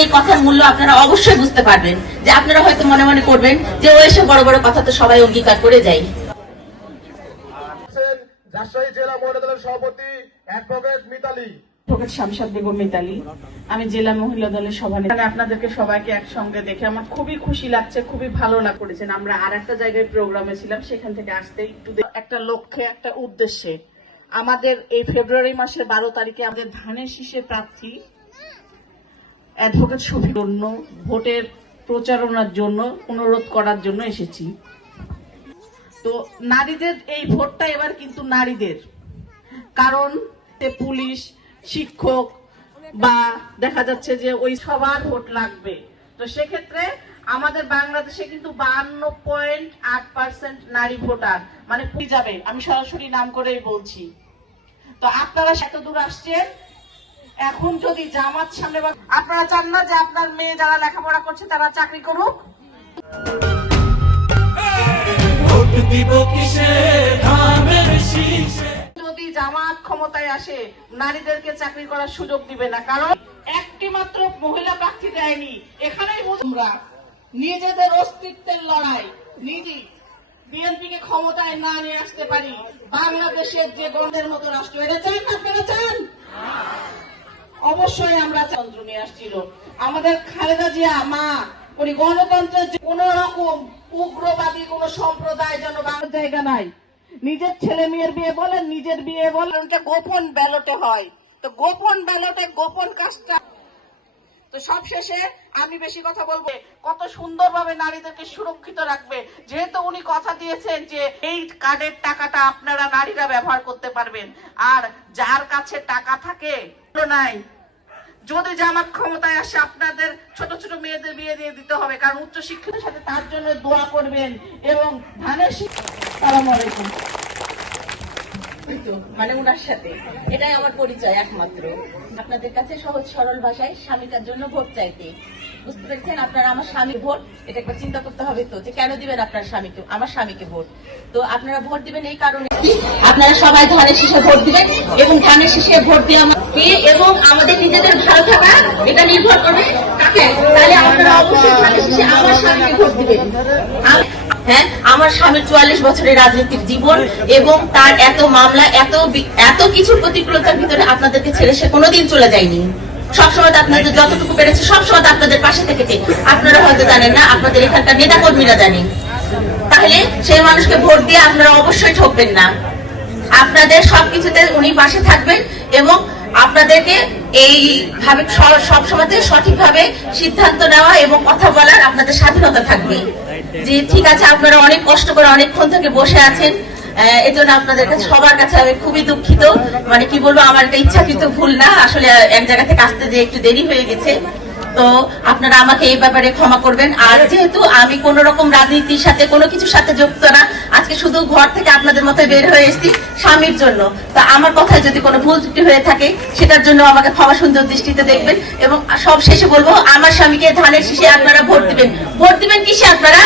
এই কথার মূল্য আপনারা অবশ্যই বুঝতে পারবেন। যে আপনারা হয়তো মনে মনে করবেন যে ও এসব বড় বড় কথা তো সবাই অঙ্গীকার করে যায়। রাজশাহী জেলা মহিলা দলের সভাপতি অ্যাডভোকেট মিতালি, অ্যাডভোকেট শামশাদ বেগম মিতালি। আমি জেলা মহিলা দলের সভানেত্রী। আপনাদেরকে সবাইকে একসঙ্গে দেখে আমার খুবই খুশি লাগছে, খুবই ভালো লাগছে। আমরা আর একটা জায়গায় প্রোগ্রামে ছিলাম, সেখান থেকে আসতে একটু একটা লক্ষ্যে, একটা উদ্দেশ্যে আমাদের এই ফেব্রুয়ারি মাসের 12 তারিখে আমাদের ধানের শীষের প্রার্থী অ্যাডভোকেট শফিক জন্য ভোটের প্রচারণার জন্য অনুরোধ করার জন্য এসেছি। তো নারীদের এই ভোটটা এবার কিন্তু নারীদের, কারণ পুলিশ, শিক্ষক বা দেখা যাচ্ছে যে ওই সবার ভোট লাগবে। তো সেক্ষেত্রে আমাদের বাংলাদেশে কিন্তু 52.8% নারী ভোটার, মানে যাবে। আমি সরাসরি নাম করেই বলছি। তো আপনারা এত দূর আসছেন, এখন যদি জামাত সামনে, আপনারা চান না যে আপনার মেয়ে যারা লেখাপড়া করছে তারা চাকরি করুক? যদি জামাত ক্ষমতায় আসে, নারীদেরকে চাকরি করার সুযোগ দিবে না, কারণ একটি মাত্র মহিলা প্রার্থী দেয়নি। এখানেই আমরা নিজেদের অস্তিত্বের লড়াই, নিজেই বিএনপিকে ক্ষমতায় না নিয়ে আসতে পারি, বাংলাদেশের যে গণের মতো রাষ্ট্র, এটা চান আপনারা? চান? অবশ্যই আমরা চন্দ্র নিয়ে আসছিল আমাদের খালেদা জিয়া মা। উনি গণতন্ত্রের কোন রকম উগ্রবাদী কোন সম্প্রদায় যেন বাংলার জায়গা নাই। নিজের ছেলে মেয়ের বিয়ে বলেন, নিজের বিয়ে বলেন, গোপন ব্যালটে হয়। তো গোপন ব্যালটে গোপন কাজটা। তো সবশেষে আমি বেশি কথা বলবো, কত সুন্দরভাবে নারীদেরকে সুরক্ষিত রাখবে, যেহেতু উনি কথা দিয়েছেন যে এই কার্ডের টাকাটা আপনারা নারীরা ব্যবহার করতে পারবেন। আর যার কাছে টাকা থাকে নাই, যদি জামাত ক্ষমতায় আসে আপনাদের ছোট ছোট মেয়েদের বিয়ে দিয়ে দিতে হবে, কারণ উচ্চ শিক্ষিতের সাথে তার জন্য দোয়া করবেন। এবং ধানের আসসালামু আলাইকুম, মানে উনার সাথে এটাই আমার পরিচয় একমাত্র। আপনাদের কাছে সহজ সরল ভাষায় স্বামীটার জন্য ভোট চাইতে, বুঝতে পেরেছেন? আপনারা আমার স্বামীর ভোট, এটা একবার চিন্তা করতে হবে তো, যে কেন দিবেন আপনার স্বামীকে, আমার স্বামীকে ভোট। তো আপনারা ভোট দিবেন এই কারণে, আপনারা সবাই ধানের শীষে ভোট দিবেন, এবং ধানের শীষে ভোট দিয়ে এবং আমাদের নিজেদের ভালো থাকা এটা নির্ভর করবে কাকে? তাহলে আপনারা অবশ্যই ধানের শীষে আমার স্বামীকে ভোট দিবেন। হ্যাঁ, আমার স্বামীর 44 বছরের রাজনীতির জীবন এবং তার এত মামলা, এত কিছু প্রতিকূলতার ভিতরে আপনাদেরকে ছেড়ে সে কোনোদিন চলে যায়নি। সবসময় আপনাদের যতটুকু পেরেছে সবসময় আপনাদের পাশে থেকেছে। আপনারা হয়তো জানেন না, আপনাদের এখানকার নেতা কর্মীরা জানেন। তাহলে সেই মানুষকে ভোট দিয়ে আপনারা অবশ্যই ঠকবেন না। আপনাদের সবকিছুতে উনি পাশে থাকবেন এবং আপনাদেরকে এইভাবে সবসময় সঠিকভাবে সিদ্ধান্ত নেওয়া এবং কথা বলার আপনাদের স্বাধীনতা থাকবে। যে ঠিক আছে, আপনারা অনেক কষ্ট করে অনেকক্ষণ থেকে বসে আছেন, এজন্য আপনাদের কাছে সবার কাছে আমি খুবই দুঃখিত। মানে কি বলবো, আমার একটা ইচ্ছাকৃত ভুল না, আসলে এক জায়গা থেকে আসতে যে একটু দেরি হয়ে গেছে। তো আপনারা আমাকে এই ব্যাপারে ক্ষমা করবেন। আর যেহেতু আমি কোন রকম রাজনীতির সাথে কোনো কিছুর সাথে যুক্ত না, আজকে শুধু ঘর থেকে আপনাদের মতো বের হয়ে এসেছি স্বামীর জন্য। তো আমার কথায় যদি কোনো ভুল ত্রুটি হয়ে থাকে সেটার জন্য আমাকে ক্ষমা সুন্দর দৃষ্টিতে দেখবেন। এবং সব শেষে বলবো, আমার স্বামীকে ধানের শীষে আপনারা ভোট দিবেন। ভোট দিবেন কিসে আপনারা?